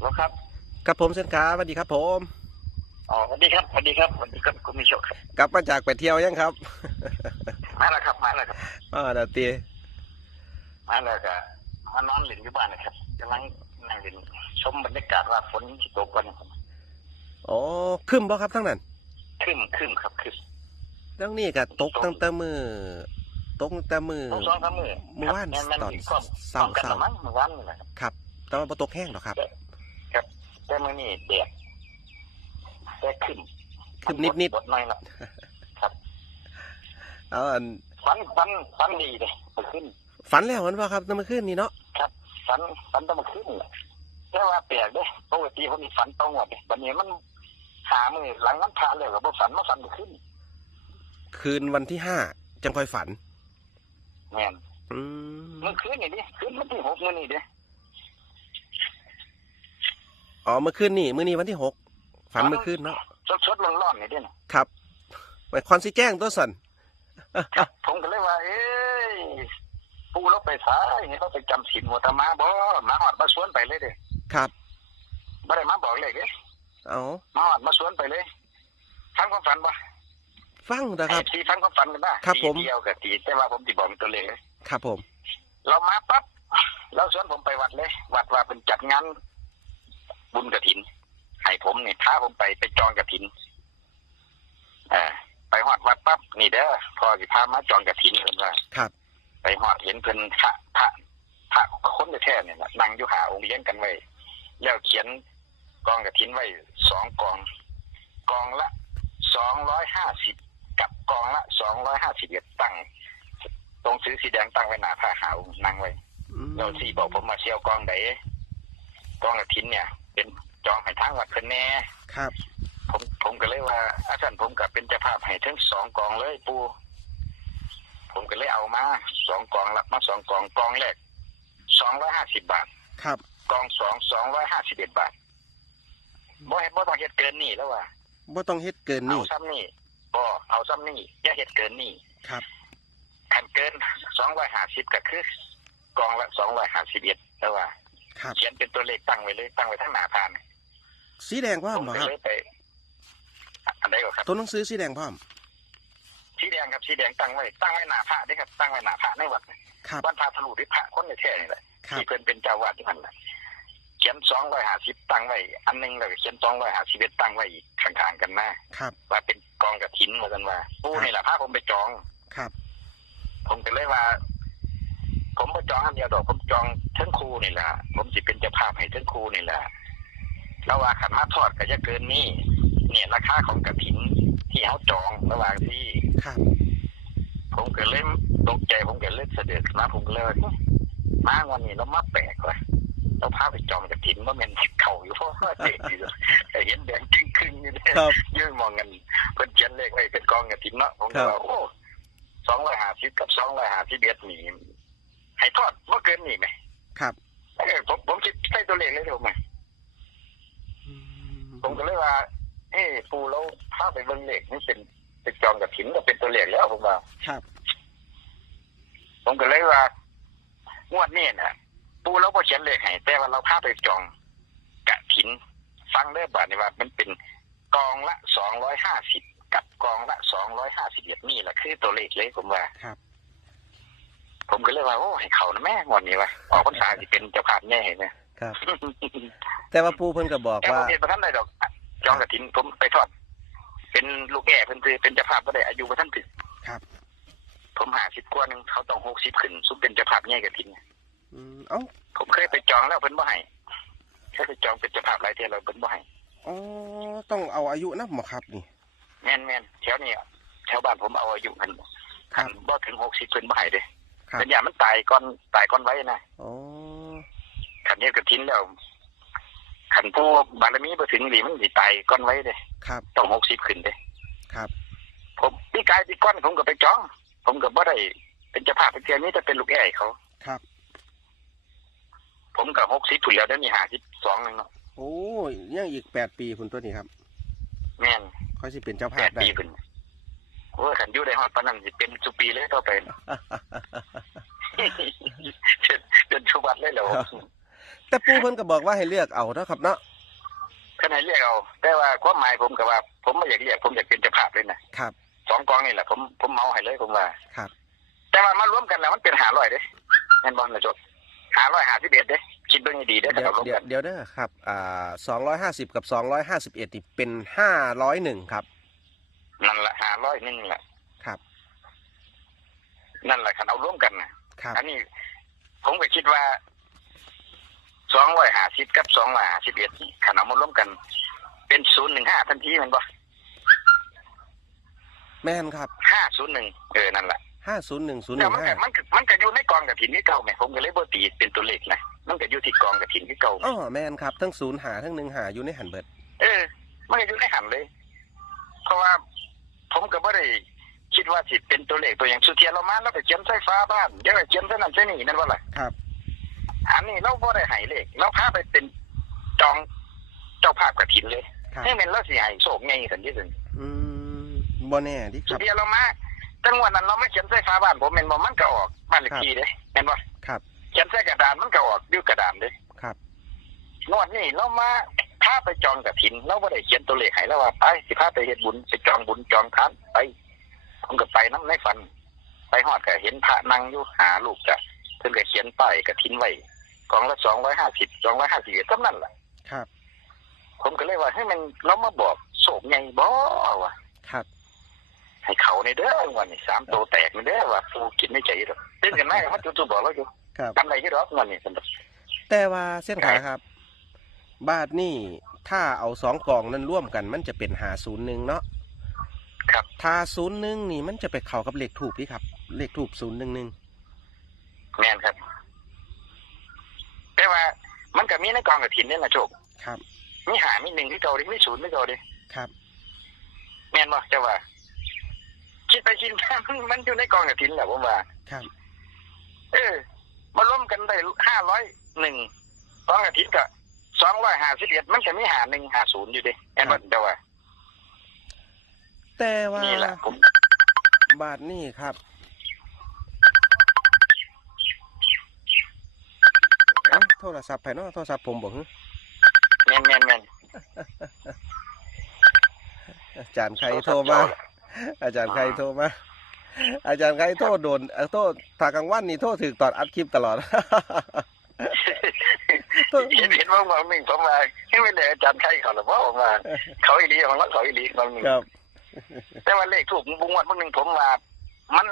แล้วครับกับผมเส้นขาสวัสดีครับ ผมอ๋อสวัสดีครับสวัสดีครับสวัสดีครับคุณมิโชคครับกลับมาจากไปเที่ยวยังครับ มาแล้วครับ มาแล้วครับอ่าดาตีมาแล้วก็มานอนหลินอยู่บ้านนะครับกำลังนั่งหลินชมบรรยากาศว่าฝนที่ตกวันอ๋อครึมบ่ครับทั้งนั้นขึ้นขึ้นครับขึ้นเรื่องนี้ก็ตกตั้งแต่มือตกตั้งแต่มือต้องสองสามมือเมื่อวานครับแม่ตอนมีความเศร้าความกันเศร้าละมั้งเมื่อวานนี่แหละครับครับแต่ว่าบ่ตกแห้งหรอกครับ แต่มื่อนี้แดดแต่ขึ้นขึ้นนิดๆบดหน่อยละเอาอันฝันฝันฝันดีเลยมาขึ้น ฝันแล้วมันว่าครับตั้งเมื่อคืนนี้เนาะครับฝันฝันต้องมาขึ้นแหละแต่ว่าแปลกเด้ปกติเขามีฝันต้องหมดเลยวันนี้มันหามือหลังมันผ่านเลยกับฝันมาฝันมาขึ้น คืนวันที่ห้าจังค่อยฝันแม่นอืมเมื่อคืนนี่ดิคืนวันที่หกมื้อนี่เด้ อ๋อเมื่อคืนนี่มื้อนี้วันที่หกฝันเมื่อคืนเนาะสดสดๆร้อนๆนี่เด้น่ะครับไปคอนสิแจ้งตัวสันผมก็เลยว่า เอ้ยปูเราไปสายนี่เราไปจำศีลหัวตะมาบ่มาหอดมาสวนไปเลยเด้ครับบ่ได้มาบอกเลยเด้เอามาหอดมาสวนไปเลยฟังความฝันบ่ฟังนะครับสีฟังความฝันกันนะครับผมตีเดียวกับตีแต่ว่าผมสิบอกเป็นตัวเลขเลยครับผม เรามาปั๊บเราสวนผมไปวัดเลย วัดว่าเป็นจัดงาน บุญกระถินให้ผมเนี่ยท้าผมไปไปจองกระถินเออไปหอดวัดปั๊บนี่เด้อพอสิพามาจองกระถินเพิ่นว่าครับ ไปหอดเห็นเพิ่นพระพระพระคนแท้ๆเนี่ยนะนั่งอยู่หาองค์เลี้ยงกันไว้ แล้วเขียนกองกระถินไว้สองกอง กองละสองร้อยห้าสิบกับกองละสองร้อยห้าสิบเอ็ดตั้งตรงซื้อสีแดงตั้งไว้หน้าผ้าหาองค์นั่งไว้อืมเราสี่บอกผมมาเชียวกองไหนกองกระถินเนี่ย เป็นจองให้ทางวัดเพิ่นแน่ครับ ผมผมก็เลยว่าอาจารย์ผมกับเป็นเจ้าภาพให้ทั้งสองกองเลยปูผมก็เลยเอามาสองกองรับมาสองกองกองแรกสองร้อยห้าสิบบาท ครับ กองสองสองร้อยห้าสิบเอ็ดบาทบ่เฮ็ดบ่ต้องเฮ็ดเกินนี่แล้วว่าบ่ต้องเฮ็ดเกินเอานี่ซ้ำนี่บ่เอาซ้ำนี่อย่าเฮ็ดเกินนี่ครับ คันเกินสองร้อยห้าสิบก็คือกองละสองร้อยห้าสิบเอ็ดแล้วว่า ครับ เขียนเป็นตัวเลขตั้งไว้เลยตั้งไว้ทั้งหน้าพานสีแดงพร้อผมมบ่ก็ครับเลยไปอันใดก็ครับตัวหนังสือสีแดงพร้อมสีแดงครับสีแดงตั้งไว้ตั้งไว้หน้าพระเด้ครับตั้งไว้หน้าพระในวัดครับวันพระทะลุที่พระคนในแท้นี่แหละครับที่เพิ่นเป็นเจ้าวาดที่มันน่ะเขียนสองร้อยห้าสิบตั้งไว้ อันหนึงแล้วก็เขียนสองร้อยห้าสิบเอ็ดตั้งไว้อีกข้างๆกันนะครับ ว่าเป็นกองกระถินว่ากันว่าปูนี่แหละพาผมไปจองครับ ผมก็เลยว่า ผมไปจองอันเดียวดอก ผมจองเทั้งครูนี่แหละผมสิเป็นเจ้าภาพให้เทั้งครูนี่แหละแล้วว่าขันมาทอดก็จะเกินนี่เนี่ยราคาของกระถินที่เขาจองระหว่างที่ครับผมก็เล่นตกใจผมก็เล่นเสด็จมาผมก็เลยว่าเอ๊ะมาวันนี้เรามาแปลกว่ะเราพาไปจองกระถินว่าแมันสิเข่าอยู่เพราะว่าเด็กอยู่แต่เห็นแดงจริงครึ่งอยู่เลยครับยืนมองกันเพิ่นเขียนเลขไว้เป็นกองกระถินเนาะผมก็ว่าโอ้สองร้อยห้าสิบกับสองร้อยห้าสิบเอ็ดนี่ ให้ทอดเมื่อเกินนี่ไหมครับเออผมผมคิดใช้ตัวเลขเลยเดี๋ยวมาอืมผมก็เลยว่าเอ้ปูเราพาไปเบิ่งเลขนี่เป็นเป็นจองกระถินก็เป็นตัวเลขแล้วผมว่าครับ ผมก็เลยว่างวดนี้นะปูเราบ่เขียนเลขให้แต่ว่าเราพาไปจองกระถินฟังเด้อบาดนี่ว่ามันเป็นกองละสองร้อยห้าสิบกับกองละสองร้อยห้าสิบเอ็ดนี่แหละคือตัวเลขเลยผมว่าครับ ผมก็เลยว่าโอ้ให้เขานะแม่งวดนี้ว่าออกพรรษาสิเป็นเจ้าภาพแน่เห็นไหมครับ แต่ว่าปู่เพิ่นก็บอกแต่ว่าผมเห็นประท่านได้ดอกจองกระถินผมไปทอด เป็นลูกแก่เพิ่นคือเป็นเจ้าภาพก็ได้อายุประท่านถึงครับ ผมหาสิบกว่าหนึงเขาต้องหกสิบขึ้นซุมเป็นเจ้าภาพแง่กระถินอืมเอ้าผมเคยไปจองแล้วเพิ่นบ่ให้เคยไปจองเป็นเจ้าภาพหลายเทื่อแล้วเพิ่นบ่ให้อ๋อต้องเอาอายุนับบ่ครับนี่แม่นแม่นแถวนี้แถวบ้านผมเอาอายุคันครัคับนบ่ถึงหกสิบเพิ่นบ่ให้เด้ ครับเป็นอย่างมันตายก่อนตายก่อนไว้นะอ๋อคันเฮ็ดกระถินแล้วคันผู้บารมีบ่ถึงนี่มันสิตายก่อนไว้เด้ครับต้องหกสิบขึ้นเด้ครับ ผมพี่กายพี่ก้อนผมก็ไปจอง ผมก็บ่ได้ เป็นเจ้าภาพเป็นเทียนี้จะเป็นลูกแอ้เขาครับ ผมก็หกสิบผุนแล้วได้มีห้าสิบสองนึงเนาะโอ้ยยังอีกแปดปีพุ่นตัวนี้ครับ แม่นค่อยสิเป็นเจ้าแปภาพดได้ปีผุน โอ้ยขันอยู่ได้ฮอดปานนั้นสิเป็นสุปีเลยต่อไปจนจนชุบัดเลยเหรอครับแต่ปูเพิ่นก็บอกว่าให้เลือกเอาเนาะครับเนาะขนาดเรียกเอา แต่ว่าความหมายผมก็ว่า ผมไม่อยากเรียกผมอยากเป็นเจ้าภาพเลยนะครับสองกองนี่แหละผมผมเมาให้เลยผมว่าครับ แต่ว่ามารวมกันแล้วมันเป็นหาร้อยเด้แม่นบอลนะจดหาร้อยหาสิบเอ็ดเด้คิดเบิ่งให้ดีเด้อถ้าเดี๋ยวเรารวมเดี๋ยวกันเดี๋ยวเด้อครับอ่าสองร้อยห้าสิบกับสองร้อยห้าสิบเอ็ดนี่เป็นห้าร้อยหนึ่งครับ นั่นแหละหาร้อยนึงแหละครับ นั่นแหละคันเอาร่วมกันนะครับอันนี้ ผมก็คิดว่าสองร้อยหาสิบกับสองร้อยหาสิบเอ็ดคันเอามาร่วมกัน เป็นศูนย์หนึ่งห้าทันทีแมันบ่แม่นครับห้าศูนย์หนึ่งเออนั่นแหละห้าศูนย์หนึ่งศูนย์หแต่นึ่งมันห้าก็มันก็มันก็อยู่ในกองกระถินที่เก่าไหมผมก็เลยบ่ตีเป็นตัวเลขนะมันก็อยู่ที่กองกระถินที่เก่าอ๋อแม่นครับทั้งศูนย์หาทั้งหนึ่งหาอยู่ในหันเบิด เออ มันก็อยู่ในหันเลย เพราะว่า ผมก็ไม่ได้คิดว่าสิเป็นตัวเลขตัวอย่างสุเทียนเรามาแล้วไปเขียนใส่ฟ้าบ้านเดี๋ยวไปเขียนใส่นั่นใส่นี่นั่นว่าอะไรครับ อันนี้เราบ่ได้ให้เลขเราพาไปเป็นจองเจ้าภาพกระถินเลยครับให้เป็นเราสิให้โศกไงสันที่สุดอืมบ่แน่ดิคสุรับเทียนเรามาจังหวะนั้นเราไม่เขียนใส่ฟ้าบ้านผมเป็นบ่มันก็ออกบ้านเลขที่เด้เห็นบ่ครับเขียนใส่กระดานมันก็ออกอยู่กระดานเด้ครับงวดนี้เรามาพาไปจองกระถินเราไม่ได้เขียนตัวเลขให้แล้วว่าไปสิพาไปเฮ็ดบุญไปจองบุญจองทานไปผมก็ไปน้ำในฝัน ไปหอดก็เห็นพระนั่งอยู่หาลูกจ้ะเพิ่นก็เขียนป้ายกระถินไว้กองละสองร้อยห้าสิบสองร้อยห้าสิบเท่านั้นแหละครับ ผมก็เลยว่าให้มันเรามาบอกโศกไงบ่วะครับให้เขาในเด้อวันนี้สามโตวแตกในเด้อว่าฟูกินไม่ใจหรอกเต้นกันไหมมันจุดๆบอกเราอยู่ครับทำอะไรที่รอกวันนี้สำหรับแต่ว่าเส้นขาครับ บาทนี่ถ้าเอาสองกองนั้นร่วมกัน มันจะเป็นหาศูนย์หนึ่งเนาะครับถ้าศูนย์หนึ่งนี่มันจะไปเข้ากับเลขถูกนี่ครับ เลขถูกศูนย์หนึ่งหนึ่งแม่นครับ แต่ว่ามันก็มีในกองกระถินเนี่ยนะโจกครับ มีหามีหนึ่งที่เก่าดิมีศูนย์ที่เก่าดิครับ แม่นบ่เจ้าว่า คิดไปคิดมามันมันอยู่ในกองกระถินแหละผมว่า ครับ เออมาร่วมกันได้ห้าร้อยหนึ่งกองกระถินกับ สองร้อยห้าสิบเอ็ดมันจะมีหาหนึ่งหาศูนย์อยู่ดิแม่นบ่เจ้าว่าแต่ว่านี่แหละผมบาทนี่ครับ เอ้าโทรศัพท์ไปเนาะโทรศัพท์ผมบอกแม่นแม่นแม่นอาจารย์ใครโทรมา อาจารย์ใครโทรมา อาจารย์ใครโทษโดนเอ่อโทษถ้ากลางวันนี่โทษถึงตอนอัดคลิปตลอดโทษ เห็นเห็นว่าบางหนึ่งผมว่าให้ไม่เลยอาจารย์ใครเขาหรือว่าผมว่าเขาอีหลีของเราเขาอีหลีบางหนึ่งครับแต่ว่าเลขถูกบุงวัดบางหนึ่งผมว่ามัน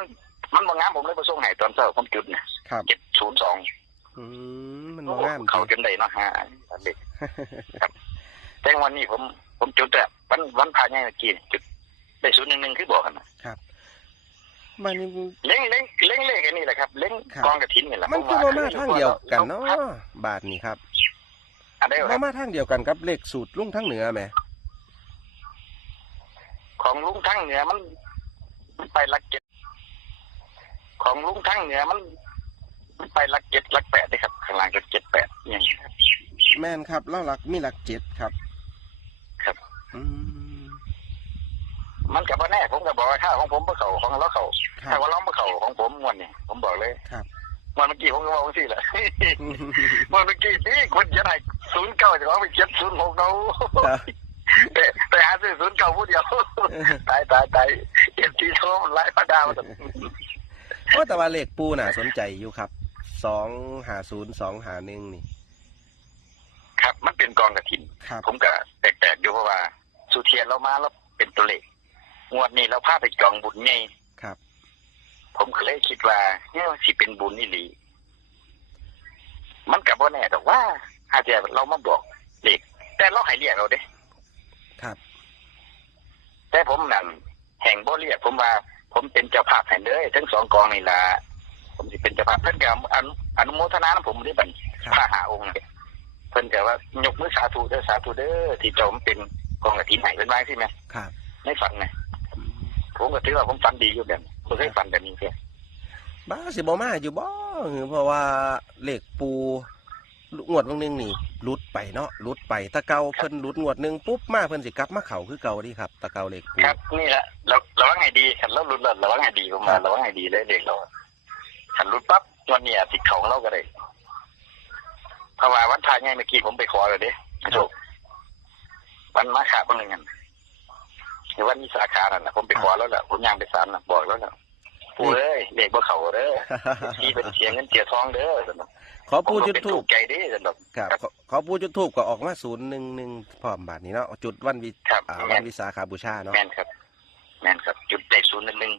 มันบางงามผมเลยประสงค์ให้ตอนเช้าผมจุดเนี่ยครับเจ็ดศูนย์สองอืมมันบ่งามจเขาริงจนได้เนาะฮะเด็กแต่วันนี้ผมผมจุดแบบวันวันพายง่ายเมื่อกี้นี่จุดได้ศูนย์หนึ่งหนึ่งคือบอกกันนะครับมันนี่เล้งเล้งเล้งเลขอันนี้แหละครับ เล้งครับกองกระถินนี่แหละมันผคือว่บ่มาทางเดียวกันเนาะครับบาทนี่ครับ อันเดียวบ่มาทางเดียวกันกับเลขสูตรลุงทั้งเหนือแหมของลุงทั้งเหนือมันมันไปหลักเจ็ดของลุงทั้งเหนือมันมันไปหลักเจ็ดหลักแปดเลยครับข้างล่างก็เจ็ดแปดอย่างนี้ครับ แม่นครับเล่าหลักมีหลักเจ็ดครับครับ อืมมันกับว่าแน่ผมก็บอกว่าข้าของผมเพื่อเขาของเราเขาครัแต่บว่าเราเพื่อเขาของผมงวันนี้ผมบอกเลยครับวันเมื่อกี้ผมก็บอกว่าสิแหละวันเมื่อกี้นี่คนจะไหน ศูนย์เก้าจะเอาไปเจ็ดศูนย์หกเราครับไปไปหาซื้อศูนย์เก้าผู้เดียวตายตายตายเอ็มทีโทรมันไล่พระดาวว่าแต่ว่าเลขปูน่ะ สนใจอยู่ครับสองหาศูนย์สองหาหนึ่งนี่ ครับ มันเป็นกองกระถินครับผมก็แปลกๆอยู่เพราะว่า สุเทียนเรามาแล้วเป็นตัวเลขงวดนี้เราพาไปจองบุญไงครับ ผมก็เลยคิดว่าเนี่ยสิเป็นบุญนี่หลีมันกับว่าแน่แต่ว่า อาจจะเรามาบอกเด็ก แต่เราให้เรียกเราเด้ครับ แต่ผมนั่นแห่งบ่เรียกผมว่า ผมเป็นเจ้าภาพแห่งเลยทั้งสองกองนี่ละผมสิเป็นเจ้าภาพเพิ่นก็อนุอนุโมทนานะผมได้บัดครับพระหาองค์เนี่ยเพิ่นก็ว่ายกมือสาธุเด้อสาธุเด้อที่เจาผมเป็นกองกฐินให้เป็นไว้ใช่ไหมครับไม่ฝันนะผมก็ถือว่าผมฝันดีอยู่แบบบ่เคยฝันแบบนี้เพียบ้าสิบ่มาอยู่บ่เพราะว่าเลขปู งวดวันหนึงนี่หลุดไปเนาะหลุดไปตะเกาเพิ่นหลุดงวดหนึงปุ๊บมาเพิ่นสิกลับมาเข่าคือเก่าดีครับตะเกาเลขปู ครับนี่แหละเราเราว่าไงดีขันเรารุดเราว่าไงดีผมว่าเราว่าไงดีเลยเด็กเราขันรุดปั๊บวันนี้อาจติดของเราก็ได้เพราะว่าวันพายไงเมื่อกี้ผมไปขอเลยเด้โชควันมาขาบางหนึ่งกันหรือวันมีสาขานั่นนะผมไปขอแล้วแหละผมย่างไปศาลน่ะบอกแล้วแหละ ปูเอ้ยเด็กบ่เขาเด้อที่เป็นเสียเงินเสียทองเด้อสนอกขอปูจุดเป็นทูถูบกใจเด้อสนอกครับขอขอปูจุดทูบก็ออกมาศูนย์หนึ่งหนึ่งพร้อมบาทนี้เนาะจุดวันวิครับอ่าแม่วันนวิสาขาบูชาเนาะแม่นครับแม่นครับ จุดเด็ศูนย์หนึ่งหนึ่ง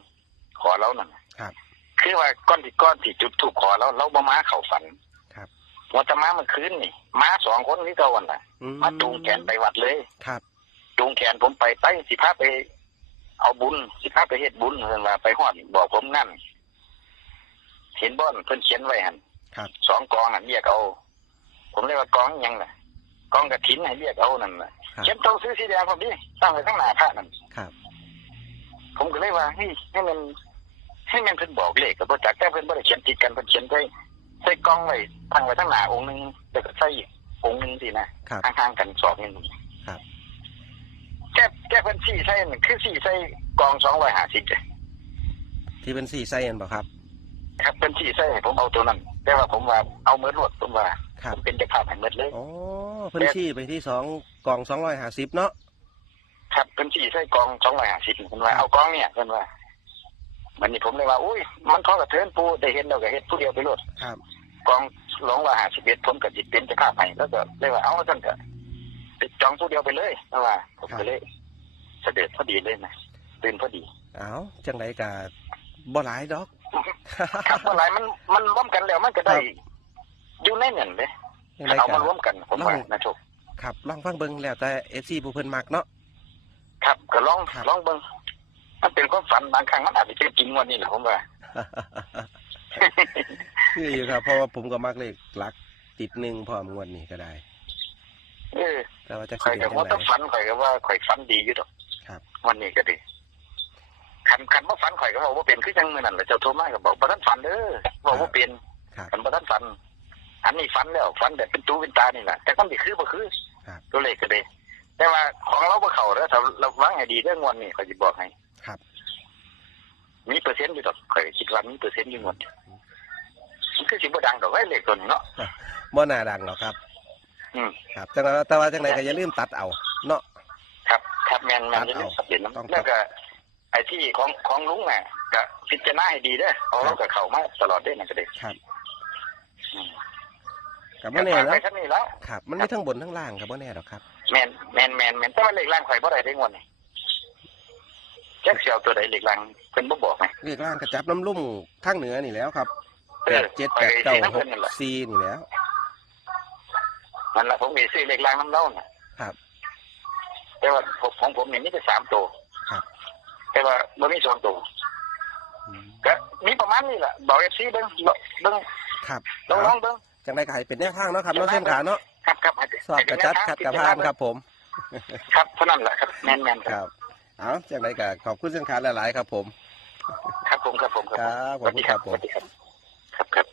ขอแล้วนั่นครับ คือว่าก้อนที่ก้อนที่จุดถูกขอแล้วเราบ่มาเข้าฝันครับว่าจะมาเมื่อคืนนี่มาสองคนนี่เก่าวันน่ะอืมาจูงแขนไปวัดเลยครับจูงแขนผมไปไปสิพาไป เอาบุญสิพาไปเฮ็ดบุญเพิ่นว่าไปฮอดบอกผมนั่นเห็นบ่อนเพิ่นเขียนไว้หั่นครับสองกองน่ะเรียกเอา ผมเรียกว่ากองหยังน่ะกองกระถินให้เรียกเอานั่นน่ะครับเขียนต้องซื้อสีแดงผมดิตั้งไว้ข้างหน้าพระนั่นครับ ผมก็เลยว่าเฮ้ยให้มัน ให้มันเพิ่นบอกเลขกับบ่จักแต่เพิ่นบ่ได้เขียนติดกันเพิ่นเขียนใส่ใส่กองไว้ตั้งไว้ข้างหน้าองค์หนึงแล้วก็ใส่อีกองค์หนึงสินะครับห่างๆกันสองนึงครับ แก้แก้เพิ่นสี่ใส่นั่นคือสี่ใส่กอง250จ้ะที่เป็นสี่ไส้เอ็นบ่ครับ ครับเพิ่นสี่ใส่ให้ผมเอาตัวนั้นแต่ว่าผมว่าเอาเมิดรวดผมว่าครัผบมเป็นเจ้าภาพให้เมิดเลย อ๋อเพิ่นชี้ไปที่สองกล่องสองร้อยห้าสิบเนาะครับเพิ่นสี่ใส่กอง250เพิ่นว่าเอากองเนี่ยเพิ่นว่ามันนี่ผมเลยว่าอุ้ยมันทอกระเทินปูได้เห็นแล้วก็เฮ็ดผู้เดียวไปโลดครับ กองหลงว่าหาสิบเอ็ดผมกับจิตเป็นเจะภาพให้แล้วก็เลยว่าเอาจังก็ ติดจองผู้เดียวไปเลยเพราะว่า ผมก็เลยเสด็จพอดีเลยนะตื่นพอดีเอาจังไรกะบ่หลายดอกครับเมื่อไหร่มันมันร่วมกันแล้วมันก็ได้ครับอยู่ในเงินเลยจังไรเอากะมาร่วมกันผมว่าลองนะโชคครับลองฟังเบิ่งแล้วแต่เอฟซีผู้เพิ่นมักเนาะครับก็ลองครับลองเบิ่งมันเป็นความฝันบางครั้งมันอาจจะเป็นจริงวันนี้แหละผมว่าคืออยู่ครับเพราะว่าผมก็มักเลขหลักติดหนึ่งพร้อมงวดนี้ก็ได้ เออ แต่ว่าจะข่สิอยเป็ก็นจัว่างไดต้องฝันข่อยก็ว่าข่อยฝันดีอยู่ดอกครับวันนี้ก็ดีคันคันว่าฝันข่อยก็บอกว่าเป็นคือจังมื้อนั้นแหละเจ้าโทรมาก็บอกบ่ทันฝันเด้อบอกว่าเป็นครับฝันบ่ทันฝัน อันนี้ฝันแล้วฝันแบบเป็นตูเป็นตานี่แหละแต่ความที่คือบ่คือครับตัวเลขก็ดีแต่ว่าของเราบ่เข้าเด้อถ้าเราวางให้ดีเรื่องงวดนี้ข่อยสิบอกให้ครับมีเปอร์เซ็นต์อยู่ดอกข่อยคิดว่ามีเปอร์เซ็นต์อยู่งวดนี้มันคือสิบ่ดังดอกไอ้เลขตัวนี้เนาะบ่น่าดังหรอกครับ อืมครับจังไรแต่ว่าจังไรก็อย่าลืมตัดเอา เนาะ ครับ ครับแม่นแม่นตัดจะเอาเป็นสับเปลี่ยนต้อง แล้วก็ไอ้ที่ของของลุงน่ะก็พิจารณาให้ดีเด้อเอาเราก็เข้ามาตลอดเด้อนั่นก็ได้ครับอืมกับบ่แน่ไปเนาะชั้นนี้แล้วครับ มันมีทั้งบนทั้งล่างกับบ่แน่หรอกครับ แมนแมนแมนแมนแต่ว่าเลขล่างข่อยบ่ได้ได้งวดนี่แจ็คเสียวตัวใดเลขล่างเพิ่นบ่บอกไหมเลขล่างกระจับน้ำลุ่มข้างเหนือนี่แล้วครับเอแปอดเจ็ดข่แปอยดก็เก้าสิน้ำหเพิ่กนนั่นแหละสี่นี่แล้ว นั่นแหละผมมีซื้อเลขล่างน้ำเล่าน่ะครับ แต่ว่าผมของผมนี่มีแต่สามตัวครับ แต่ว่าบ่มีสองตัวอืมก็มีประมาณนี้แหละบอก FC เบิ่งเบิ่งครับลองลองเบิ่งจังไรก็ให้เป็นแนวทางเนาะครับเนาะเส้นขาเนาะครับครับให้สอบกระจัดขัดกระพานครับผม ครับเท่านั้นแหละครับแม่นแม่นคครับรับเอาจังไรก็ขอบคุณเส้นขาหลาย ๆ ครับผม ครับผมครับผมครับขอบคุณครับผมสวัสดีครับ